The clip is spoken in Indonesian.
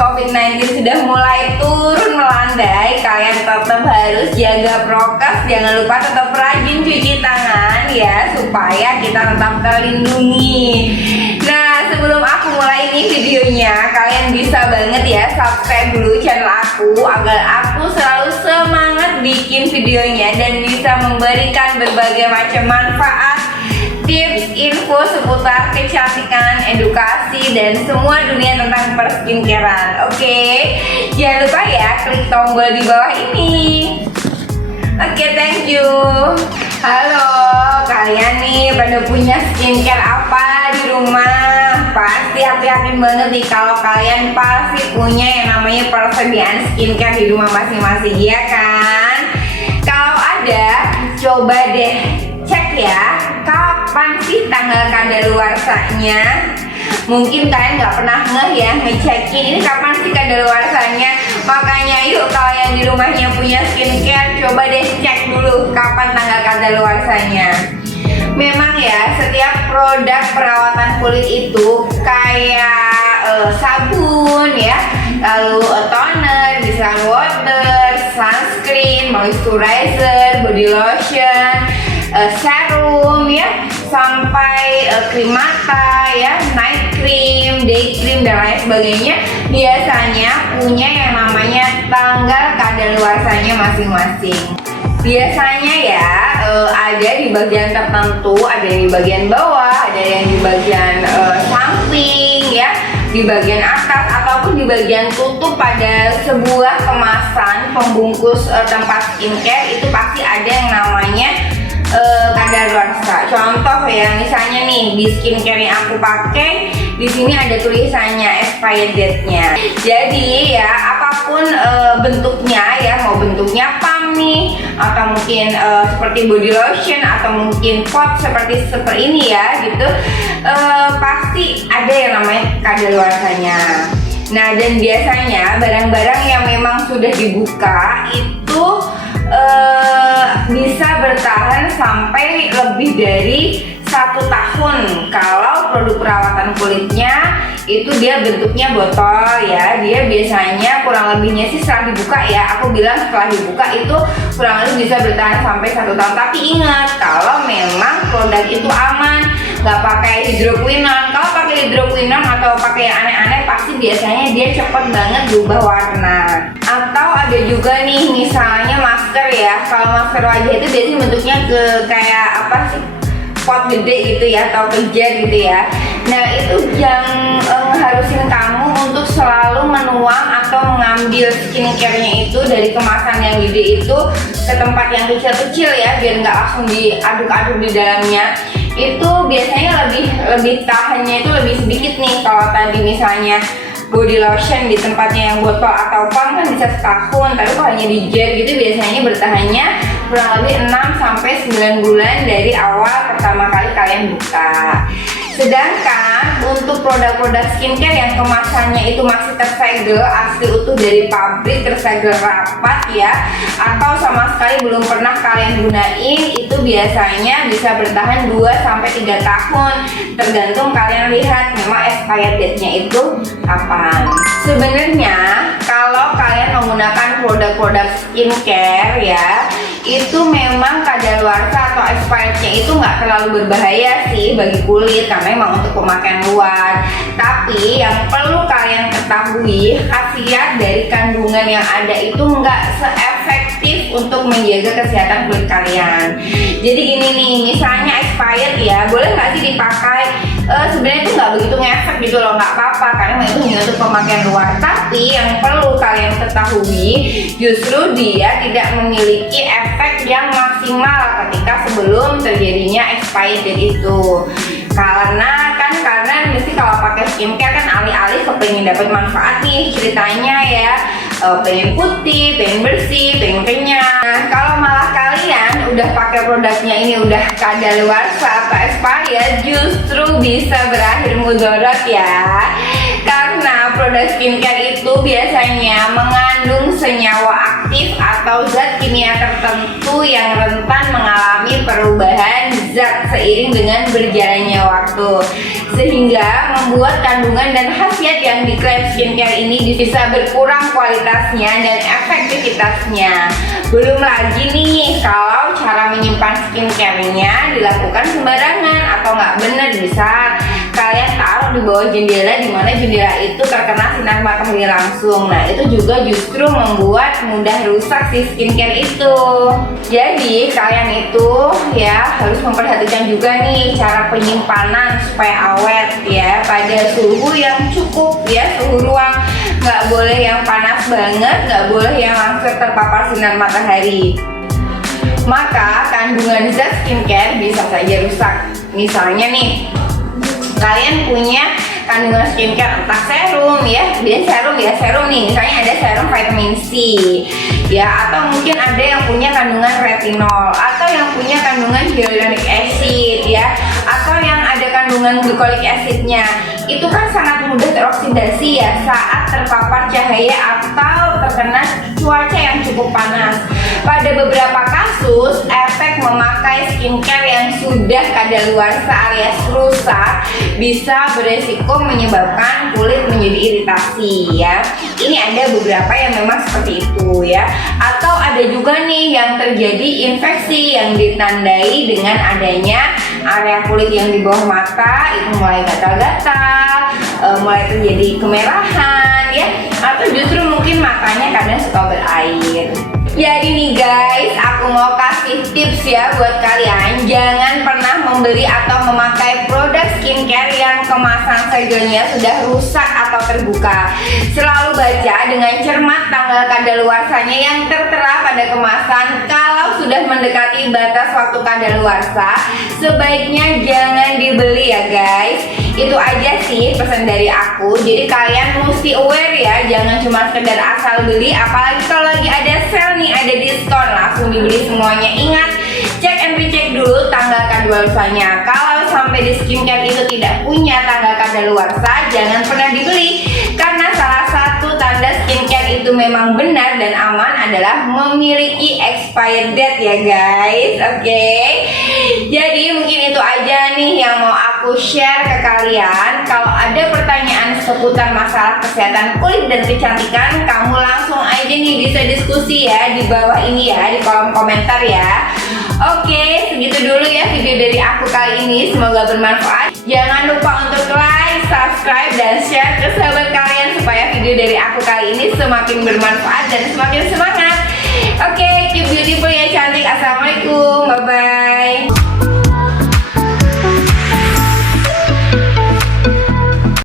COVID-19 sudah mulai turun melandai, kalian tetap harus jaga prokes. Jangan lupa tetap rajin cuci tangan ya, supaya kita tetap terlindungi. Nah, sebelum aku mulai ini videonya, kalian bisa banget ya subscribe dulu channel aku agar aku selalu semangat bikin videonya dan bisa memberikan berbagai macam manfaat, tips, info seputar kecantikan, edukasi, dan semua dunia tentang perskincarean. Oke, jangan lupa ya klik tombol di bawah ini. Oke, thank you. Halo, kalian nih pada punya skincare apa di rumah? Pasti aku yakin banget nih kalau kalian pasti punya yang namanya persediaan skincare di rumah masing-masing, ya kan? Kalau ada, coba deh cek ya, kapan sih tanggal kadaluarsanya? Mungkin kalian nggak pernah ngeh ya ngecekin ini kapan sih kadaluarsanya. Makanya yuk, kalau yang di rumahnya punya skincare, coba deh cek dulu kapan tanggal kadaluarsanya. Memang ya, setiap produk perawatan kulit itu kayak sabun ya, lalu toner, misalnya water, sunscreen, moisturizer, body lotion, serum ya, sampai krim mata ya, night cream, day cream, dan lain sebagainya, biasanya punya yang namanya tanggal kadaluarsanya masing-masing. Biasanya ya ada di bagian tertentu, ada yang di bagian bawah, ada yang di bagian samping ya, di bagian atas, ataupun di bagian tutup pada sebuah kemasan pembungkus tempat skincare. Itu pasti ada yang namanya kadaluarsa. Contoh ya, misalnya nih di skincare yang aku pakai, di sini ada tulisannya expired date-nya. Jadi ya, apapun bentuknya ya, mau bentuknya pump nih, atau mungkin seperti body lotion, atau mungkin pot seperti ini ya gitu, pasti ada yang namanya kadaluarsanya. Nah, dan biasanya barang-barang yang memang sudah dibuka itu bisa bertahan sampai lebih dari 1 tahun. Kalau produk perawatan kulitnya itu dia bentuknya botol ya, dia biasanya kurang lebihnya sih setelah dibuka ya, aku bilang setelah dibuka itu kurang lebih bisa bertahan sampai 1 tahun. Tapi ingat, kalau memang produk itu aman, nggak pakai hidroquinone. Kalau pakai hidroquinone atau pakai yang aneh-aneh, pasti biasanya dia cepet banget berubah warna. Atau ada juga nih, misalnya masker ya, kalau masker wajah itu biasanya bentuknya kayak apa sih, pot gede gitu ya, atau kejar gitu ya. Nah, itu yang harusin kamu untuk selalu menuang atau mengambil skincare-nya itu dari kemasan yang gede itu ke tempat yang kecil-kecil ya, biar nggak langsung diaduk-aduk di dalamnya. Itu biasanya lebih tahannya itu lebih sedikit nih. Kalau tadi misalnya body lotion di tempatnya yang botol atau pump kan bisa setahun, tapi kalau hanya di gel gitu biasanya bertahannya kurang lebih 6-9 bulan dari awal pertama kali kalian buka. Sedangkan untuk produk-produk skincare yang kemasannya itu masih tersegel asli utuh dari pabrik, tersegel rapat ya, atau sama sekali belum pernah kalian gunain, itu biasanya bisa bertahan 2-3 tahun, tergantung kalian lihat memang expired date-nya itu kapan. Sebenarnya kalau kalian menggunakan produk-produk skincare ya, itu memang kadaluarsa atau expirednya itu nggak terlalu berbahaya sih bagi kulit, karena memang untuk pemakaian luar. Tapi yang perlu kalian ketahui, khasiat dari kandungan yang ada itu nggak seefektif untuk menjaga kesehatan kulit kalian. Jadi gini nih, misalnya expired ya, boleh nggak sih dipakai? Sebenarnya itu nggak begitu ngefek gitu loh, nggak apa-apa karena itu hanya untuk pemakaian luar. Tapi yang perlu kalian ketahui, justru dia tidak memiliki efek yang maksimal ketika sebelum terjadinya expired date itu. Karena mesti kalau pakai skincare kan alih-alih kepengen dapat manfaat nih ceritanya ya, pengen putih, pengen bersih, pengen kenyang. Nah, kalau malah kalian udah pakai produknya ini udah kadaluarsa atau expired, justru bisa berakhir mudarat ya. Karena produk skincare itu biasanya mengandung senyawa aktif atau zat kimia tertentu yang rentan mengalami perubahan zat seiring dengan berjalannya waktu, sehingga membuat kandungan dan khasiat yang diklaim skincare ini bisa berkurang kualitasnya dan efektivitasnya. Belum lagi nih kalau cara menyimpan skincare-nya dilakukan sembarangan atau nggak benar, bisa kalian taruh di bawah jendela, di mana jendela itu terkena sinar matahari langsung. Nah, itu juga justru membuat mudah rusak si skincare itu. Jadi kalian itu ya harus memperhatikan juga nih cara penyimpanan supaya awet ya, pada suhu yang cukup ya, suhu ruang. Nggak boleh yang panas banget, nggak boleh yang langsung terpapar sinar matahari. Maka kandungan zat skincare bisa saja rusak. Misalnya nih, kalian punya kandungan skincare entah serum ya, serum nih, misalnya ada serum vitamin C ya, atau mungkin ada yang punya kandungan retinol, atau yang punya kandungan hyaluronic acid ya, atau yang ada kandungan glycolic acidnya. Itu kan sangat mudah teroksidasi ya saat terpapar cahaya atau terkena cuaca yang cukup panas. Pada beberapa kasus, efek memakai skincare yang sudah kadaluarsa alias rusak bisa beresiko menyebabkan kulit menjadi iritasi ya. Ini ada beberapa yang memang seperti itu ya. Atau ada juga nih yang terjadi infeksi yang ditandai dengan adanya area kulit yang di bawah mata itu mulai gatal-gatal, mulai terjadi kemerahan ya, atau justru mungkin matanya kadang suka berair. Jadi nih guys, aku mau kasih tips ya buat kalian. Jangan pernah membeli atau memakai produk skincare yang kemasan segelnya sudah rusak atau terbuka. Selalu baca dengan cermat tanggal kadaluarsanya yang tertera pada kemasan. Kalau sudah mendekati batas waktu kadaluarsa, sebaiknya jangan dibeli ya guys. Itu aja sih pesan dari aku. Jadi kalian mesti aware ya, jangan cuma sekedar asal beli. Apalagi kalau lagi ada sale nih, ada diskon, langsung dibeli semuanya. Ingat, cek and recheck dulu tanggal kadaluarsanya. Kalau sampai di skincare itu tidak punya tanggal kadaluarsa, jangan pernah dibeli. Karena salah satu tanda skincare itu memang benar dan aman adalah memiliki expired date ya guys. Oke. Jadi mungkin itu aja nih yang mau aku share ke kalian. Kalau ada pertanyaan seputar masalah kesehatan kulit dan kecantikan, kamu langsung aja nih bisa diskusi ya di bawah ini ya, di kolom komentar ya. Oke, segitu dulu ya video dari aku kali ini. Semoga bermanfaat. Jangan lupa untuk like, subscribe, dan share ke sahabat kalian supaya video dari aku kali ini semakin bermanfaat dan semakin semangat. Oke.